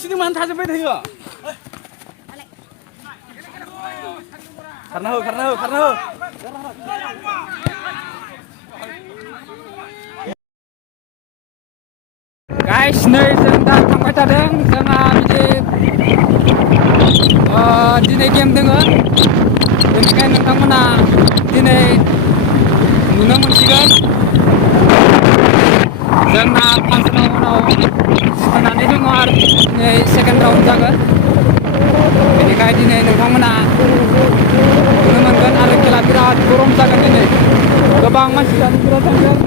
सिदों मानो थाजोब्बाय थायो खारना हो गाइस नै जों दा थांबाय थादों जोंहा बिदि दिनै गेम दोङो बेनिखायनो नोंथांमोना दिनै नुनो मोनसिगोन जोंना फार्स्ट राउन्डआव सोनानै दङ आरो दिनै सेकेन्ड राउन्ड जागोन बेनिखायनो दिनै नोंथांमोना नुनो मोनगोन आरो खेला बिराद गरम जागोन दिनै गोबां मानसिफ्रानो बिराद थांगोन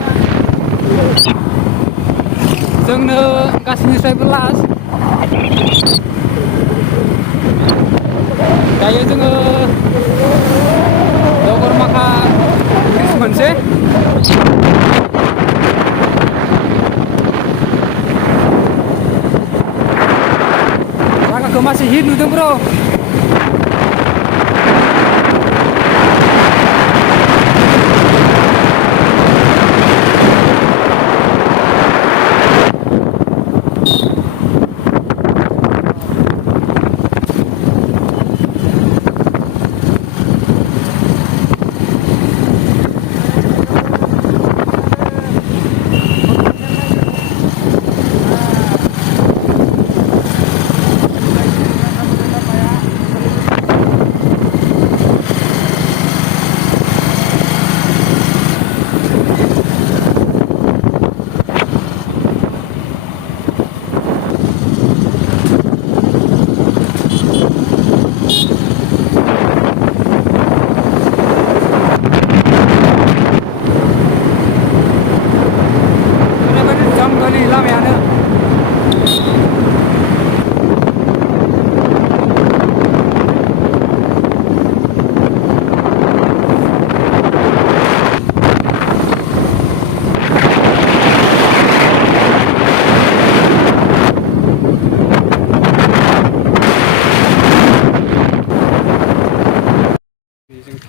जोंनो गासैनिफ्रायबो लास्ट दायो जोङो दगरमाखा ब्रिज मोनसे जागाखौ मासे हिट नुदों ब्र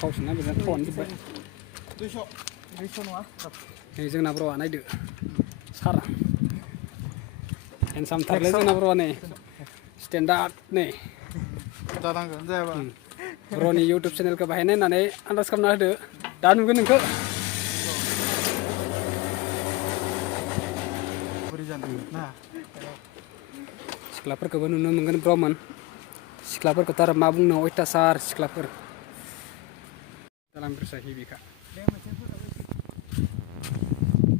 थावसोना बेजों थावानो जोब्बाय 200 नङा नै जोंना ब्र'आ नायदो सार हेन्डसाम थारलै जोंना ब्र'आ नै स्टेन्डार्ड नै जानांगोन जायाबा ब्र'नि इउटुब चेनेलखौ बाहाय नायनानै आन्दाज खालामना होदो दा नुगोन नोंखौ बोरै जानो ना सिख्लाफोरखौबो नुनो मोनगोन ब्र'मोन सिख्लाफोरखौथ' आरो मा बुंनो अयथासार सिख्लाफोर dalam bersahibika.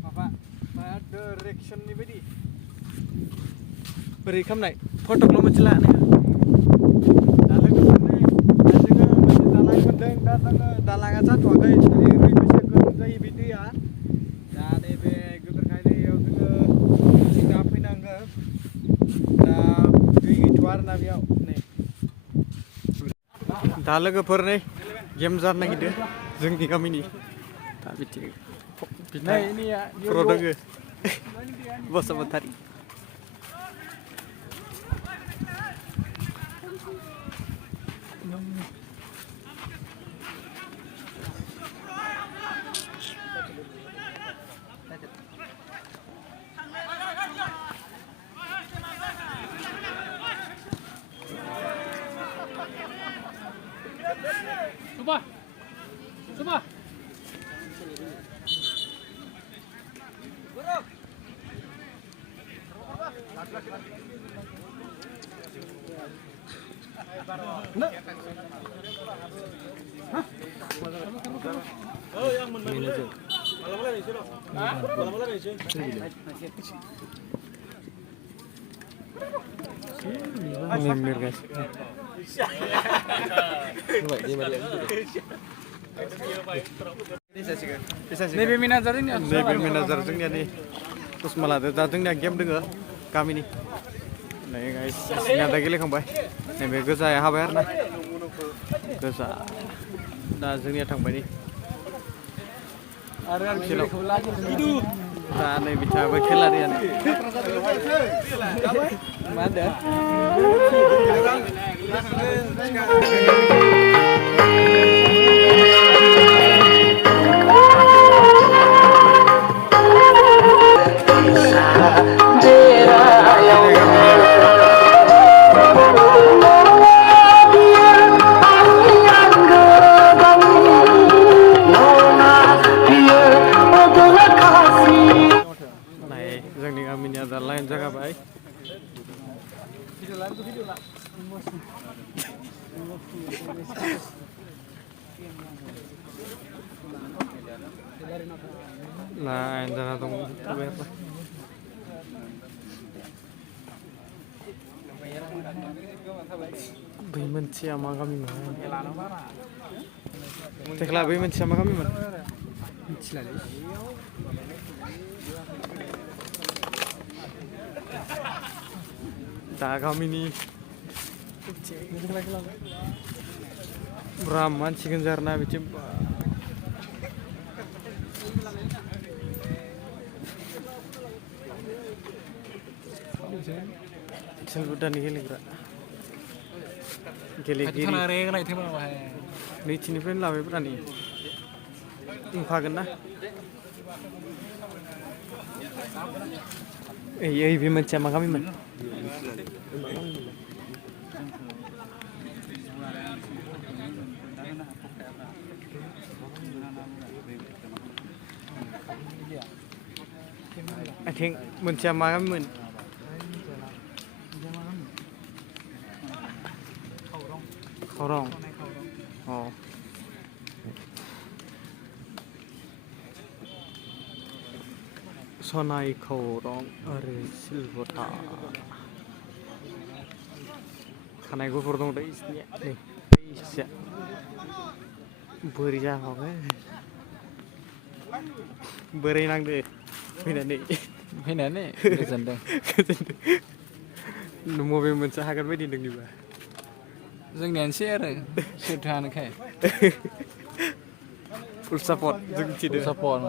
Apa? Ada reaction ni bedi. Beri kamnai. Foto lo mencelak ni. Dalam ni, ada macam dalang pendeng datang dalang aja tu ada. Jadi bisa kerja bedi ya. Jadi be gugur kali dia tu jika apa nangga. Dah duit tuar nabiau ni. Dalam ke per ni. Game jar nagido जोंनि गामिनि दा बिदि product Basumatary Coba. Oh, yang manajer. Malam-malam di sini. Hah? Malam-malam di sini. Nimir guys. नैबे manager जोंनिया नै कसमा लादो दा जोंनिया गेम दोङो गामिनि नै गाइस जोंनिया दा गेलेखांबाय नैबे गोजाया हाबाय आरोना गोजा दा जोंनिया थांबाय नै दा नै बिथाङाबो खेलारियानो मा dah lain jaga baik. Lain jaga tunggu berapa? Bai manusia sama kami mana? Tekla bai manusia sama kami mana? Tak kami ni Brahman chicken jarna bici Selbutan gile gra gile gile Thằng này cái này thêm vào này. ni chini pen lawe berani ingfagan na bi manusia sama kami man I think manusia sama kami man Khorong. Oh. Sonai khorong are silvota. Khanai gufur dong deh isnya. Nih, isya. Beri jah oke. Beri nang deh. Mina nih. Mina nih, kesendang. Nemu be mencahakan be dinding juga. जोंनियानो एसे आरो सोरथानोखाय full support जोंथिदो support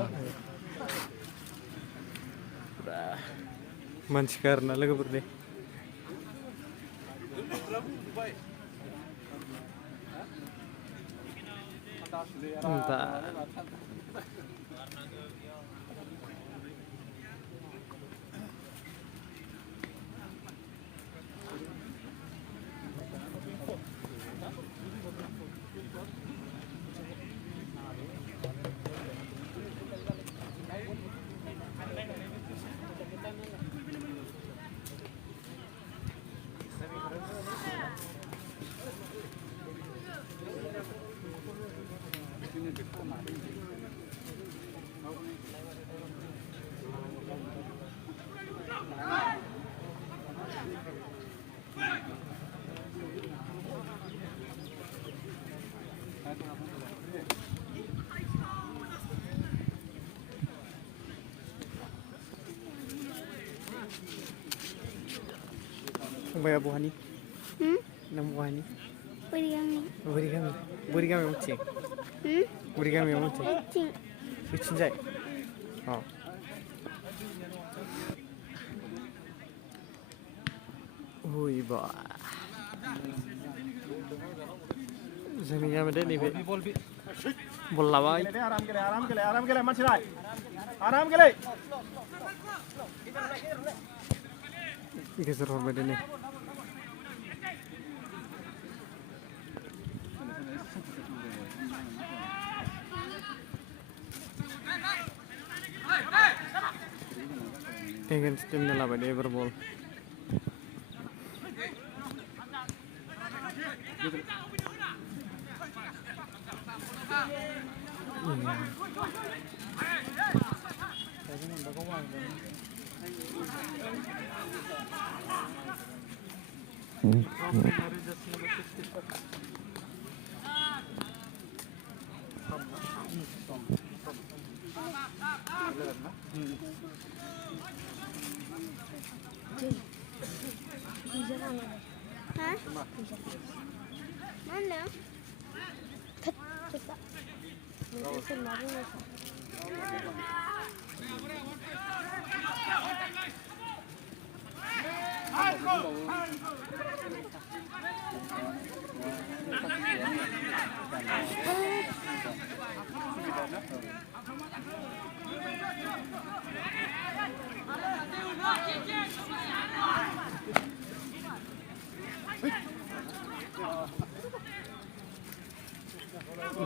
मानसि गारना लोगोफोर दे Bayar buah ni. Nama buah ni. Beri kami macam. Beri kami macam. Lucin jai. Oh. Hui bah. Zaminya mana ni be? Bola baik. आराम के ले मत चिराय आराम के ले Ikan seror beda ni. Ikan sistem ni lah beda berbol. Hah? Mana? Kita.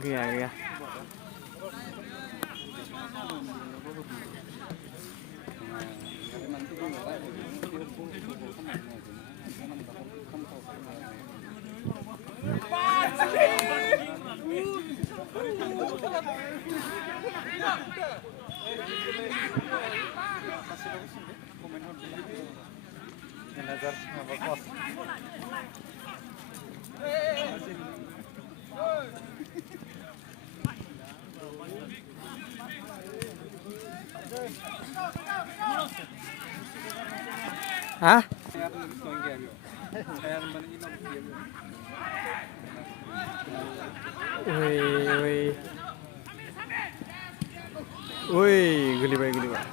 Gaya. Manajer apa kos? Hah? Wih, geli banget.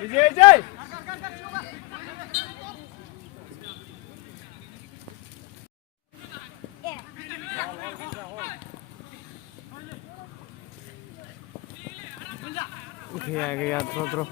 Ijay! Gaya, terus.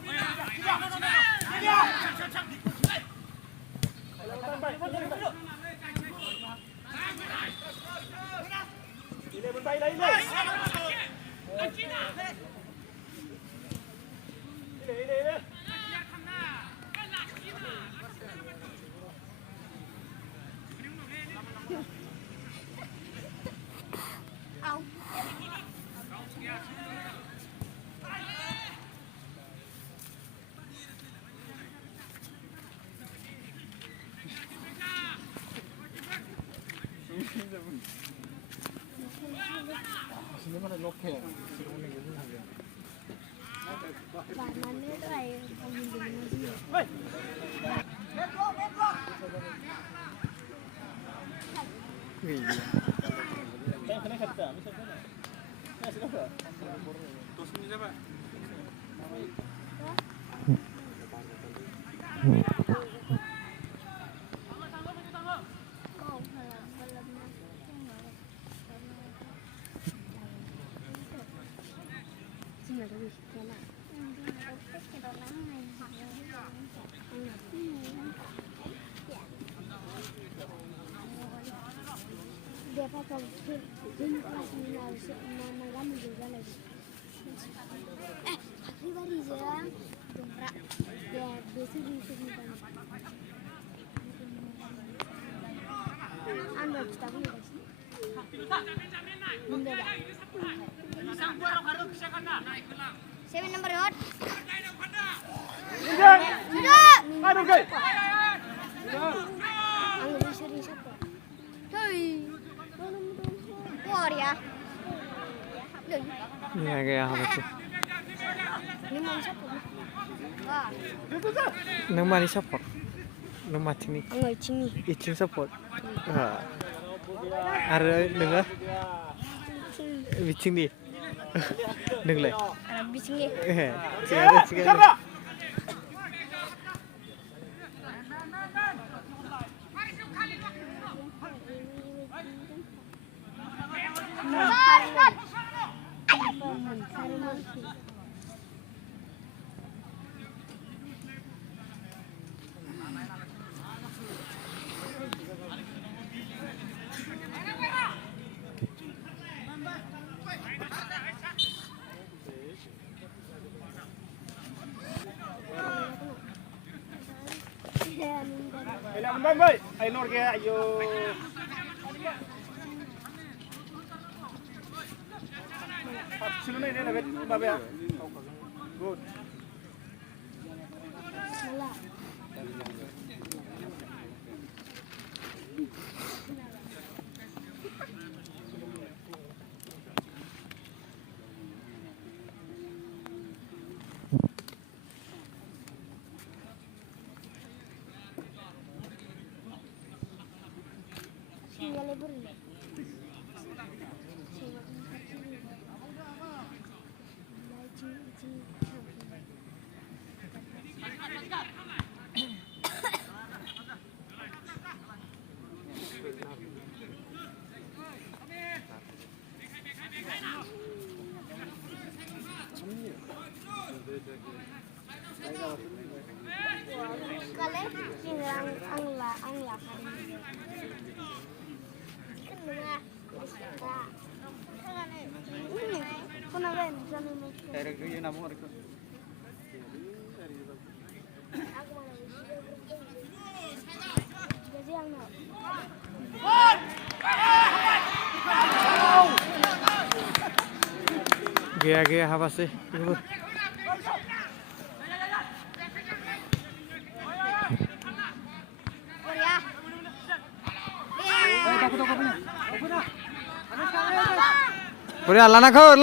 Seven number hot. Sudah! Sudah. Aduh, guys! Ang sering siapa? Hei. Keluar ya. Ya kayak apa tuh? Ini mau siapa? Wah. Nang mani support. Nang mati nih. Ang sini. Icin support. Ada dengar? Bicing nih. Dengar. Habis ini. Ciara. Kailangan bang, boy? Ay, Lord, kaya ayo. Sunod na yun, David. Babaya. Good. Salah. Tinggal lebur ni. Kalian tinggal angla kan. Direct yun na mo rin. Jadi yang Gaya-gaya apa sih? Korea lana khur.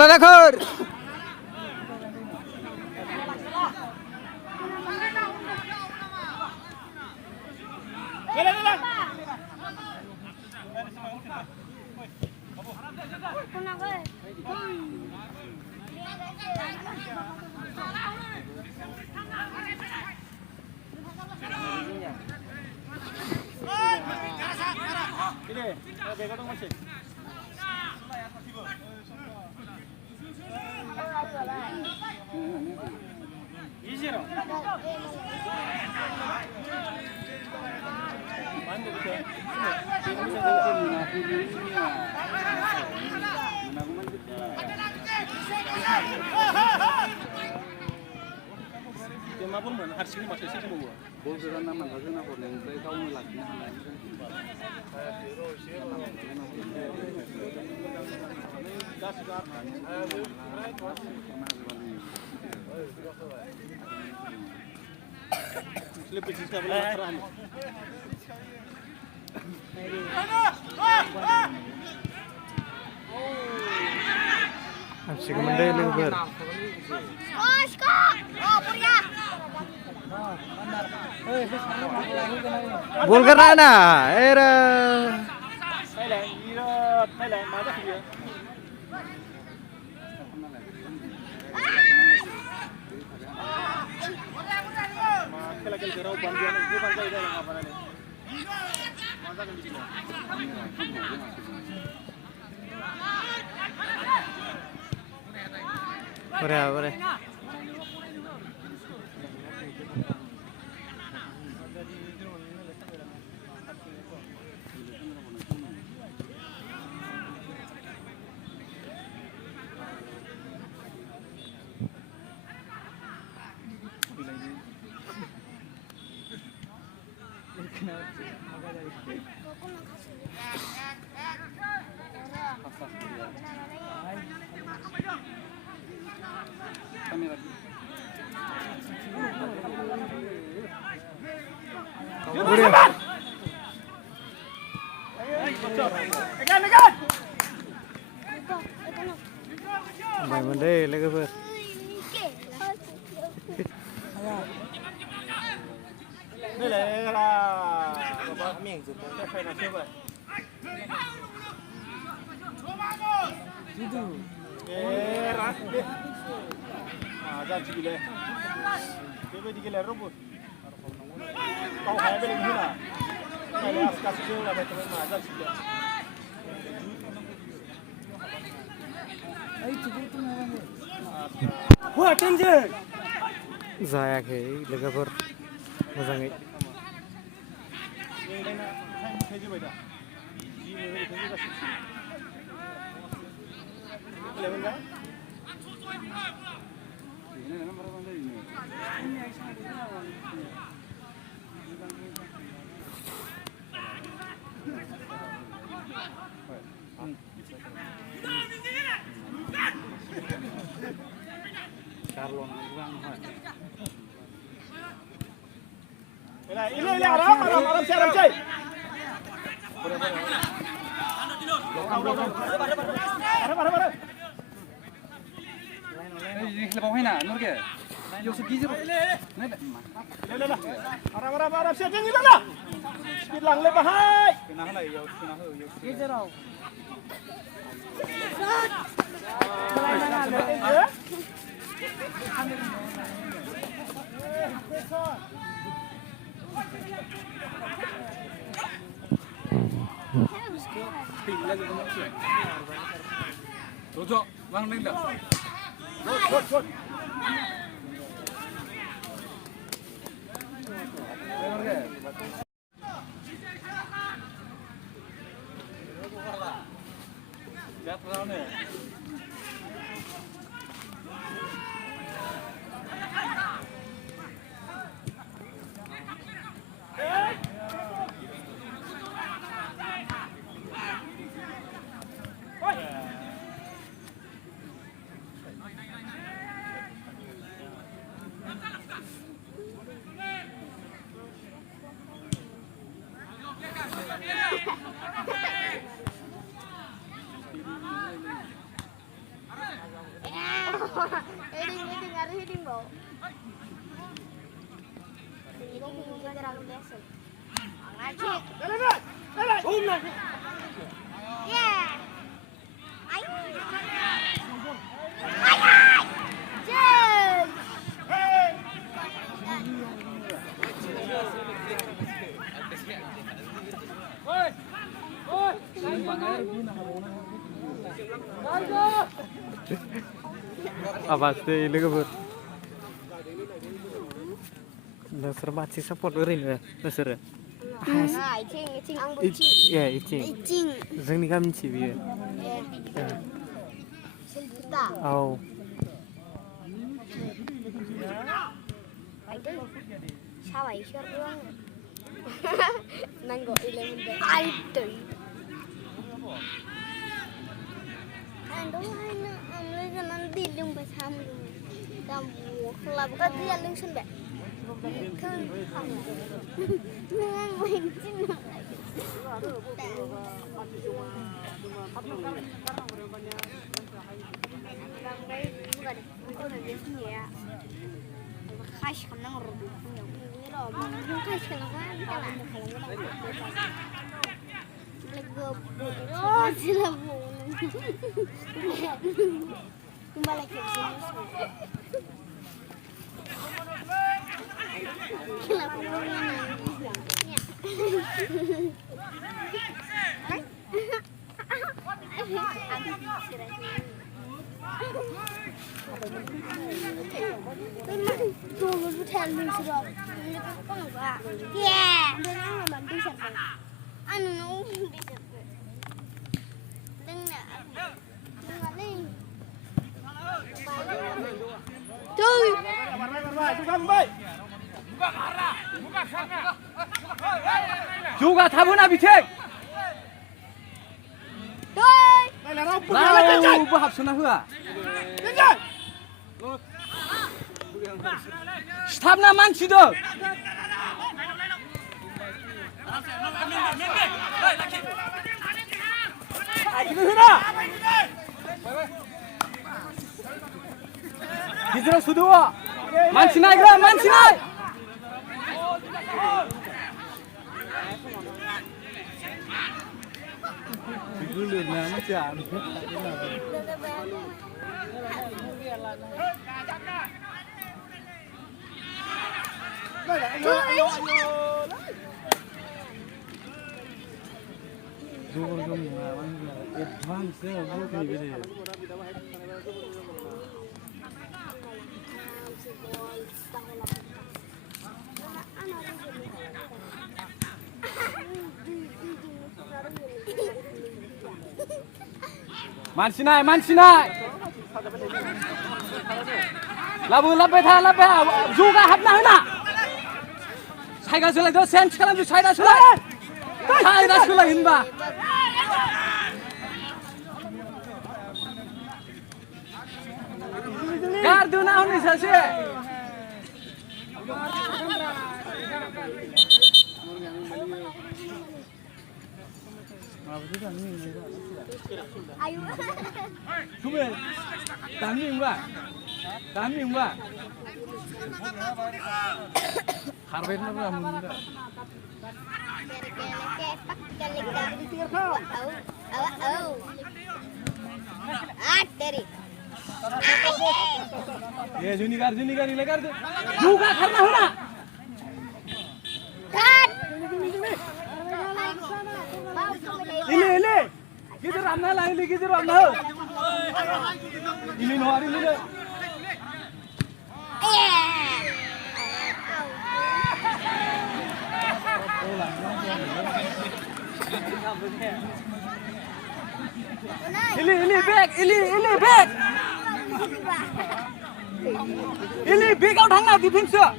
हारसिंनि माथो एसे दंबावो बल गोजान नामा जोंना हरनायनिफ्राय गावनो लाखिनो हानाय Hamsikan deh lebar. Bol karena era. Thailand mà rất nhiều. Mà cái rau bắn dia itu bắn đây là apa này? Masa kan gitu. Boleh. Bài vấn đề là cái vượt. Đây là miếng rụt cái phải là chưa vậy. Ra chỉ lên. Cái bên đi lên robot. Kau hai bên đi nào. Cái này askas chưa là bên mà ra chỉ lên. Wah, danger. Zaya ke legafor mojangai. Ini aram cai. Ada. Ini lepas mana? Nur ke? Yusuf Gizir. Aram siap ni lah. Speed lang le bahai. Kenapa lah Yusuf? Gizir au. Rojo, bang neng dah. Good. Lihat round ni. Yeah. Ayo. Jen. Apa sih logofor? Dasar baci support orin ya, dasar. Nah, icing ang buci. Ya, icing. Icing. जोंनि गामिथि बियो. Yeah. Silta. औ. Itu sawah isor doang. Nanggo elemen deh. Itu. Ando hanya ambil jalan di lumba samlu. Kamu kelab kan dia lungsun be. Kan. Nang mencin. Khas kan nang rubu. Ini loh, mau khas kan kan Lego. Oh, silabu. Kembali ke sini. Tunggu bukan sudah. Ini kan enggak. Ya, dan aku bantu siapa? Anu nung di siapa? Dengar. Dengar nih. Tuh. juga tabuna bitek. Lalu bahap sunah hua. Stapna manci do. Gidra suduwa. Manci naik lah, manci naik. Dulu nama jam. Advance ya, Mansinai, mansinai. Labu labe tha labe juga habna hana. Saiga sulai do sen chalam ju saida sulai. Saida sulai hinba. Gardu na honi sase. Ayo. Cuma, tani enggak, tani enggak. Harvey mana belum enggak. Ya, Junigar ilegar tu. Juga karena huna. Ini. Kita ramah lah ini kita ramah. Ini nuar ini deh. Ini bag, ini bag. Ini bag kau thang nào thì phim sửa.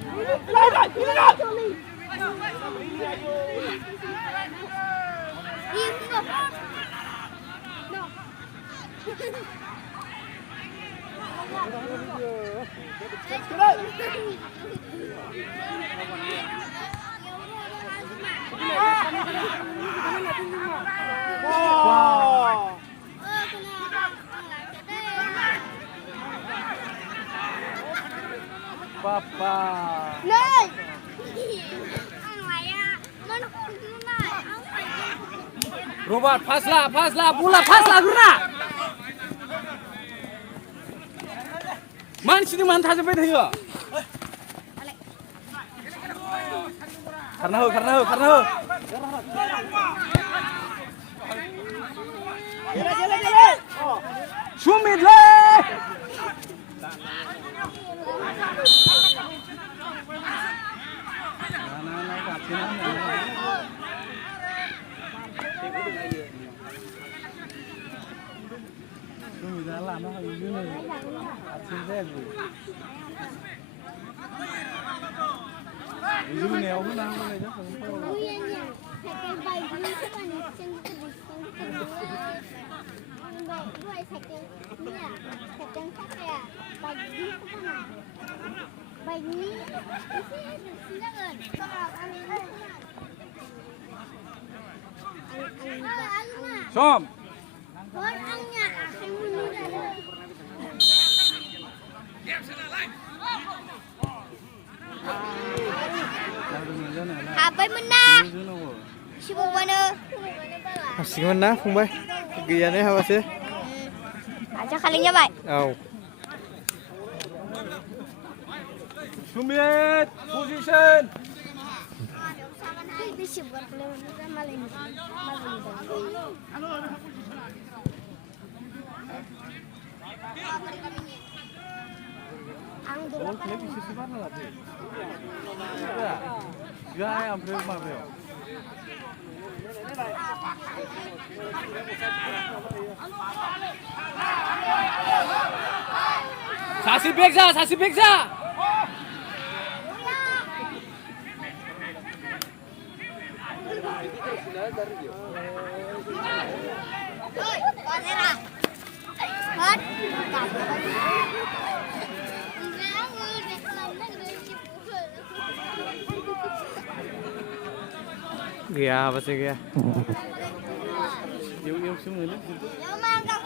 Papa. Này. Ăn mày à. Mình không này. Robert pass lah bola pass lah gurna मानसिनि मान थाजोबबाय थायो खारना हो सुमित ले Som Apa menang? Sibuk mana? Hasilnya mana, Fungbai? Gayanya apa sih? Aja kalinya baik. Oh. Sumit position Sasi Beksa Gaya apa sih gaya? Yang mangga